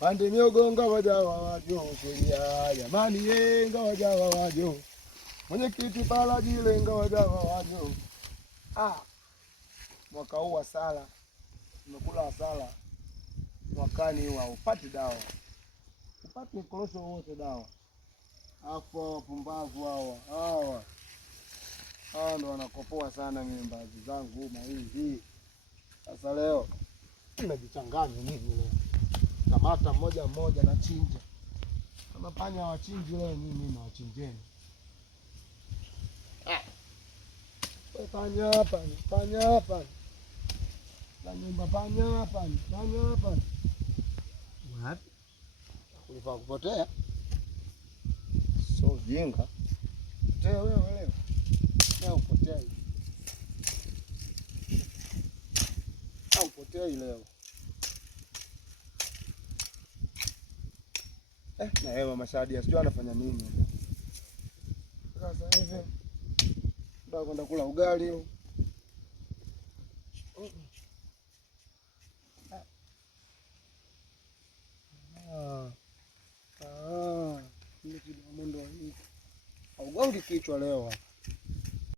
Pande miogo ngawa jawa wajo sheria jamani ye ngawa jawa wajo. Mwenyekiti pala jile ngawa jawa wajo. Mwaka huu wa sala umekula hasara. Mwakani huwa upati dawa. Upati korosho wote dawa. Hapo pumbavu hawa. Hawa ndo wanakopoa sana mimbazi zangu mahindi. Sasa leo nimejichanganya mimi leo. Kamata mmoja mmoja na chinja. Kama panya wachinji leo mimi na wachinjeni. Panya hapa. Na nyumba panya hapa. Wapi? Kulifaa kupotea. So jinga. Potea wewe leo. Leo potea. Au potea leo. Na hewa Mashadi sijui anafanya nini. Sasa hivi ndio kwenda kula ugali. Ugongi kichwa leo hapa.